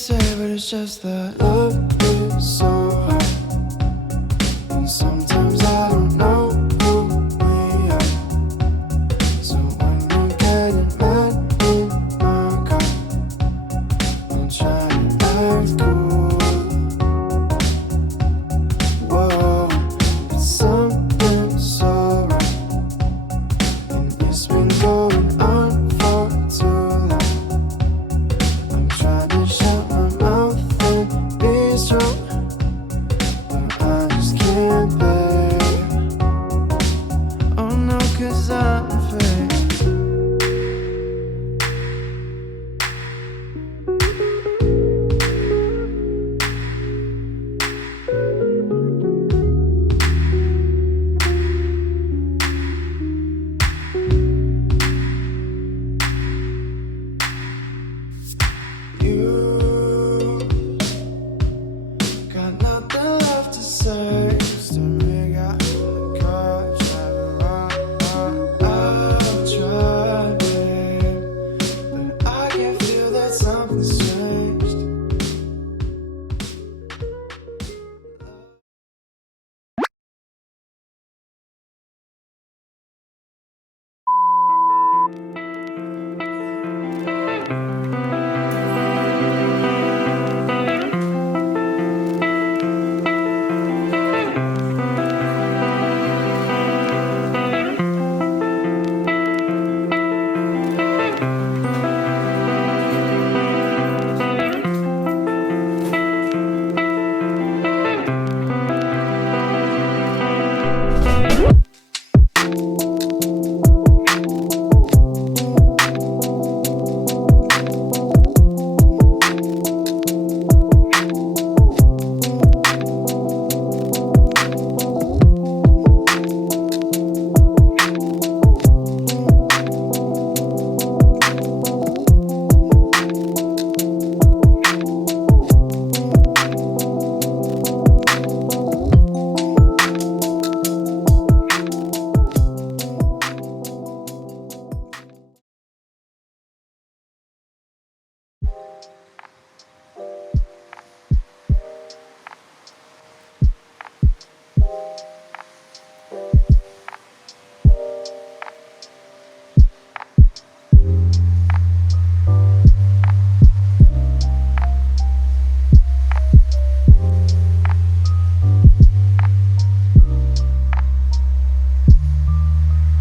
say, but it's just that love is so hard. And sometimes I don't know who we are. So when you're getting mad in my car, I'll try to act cool. Whoa, it's something so wrong, and it's been going on for too long. I'm trying to shut my mouth and be strong, but I just can't bear. Oh no, 'cause I'm afraid.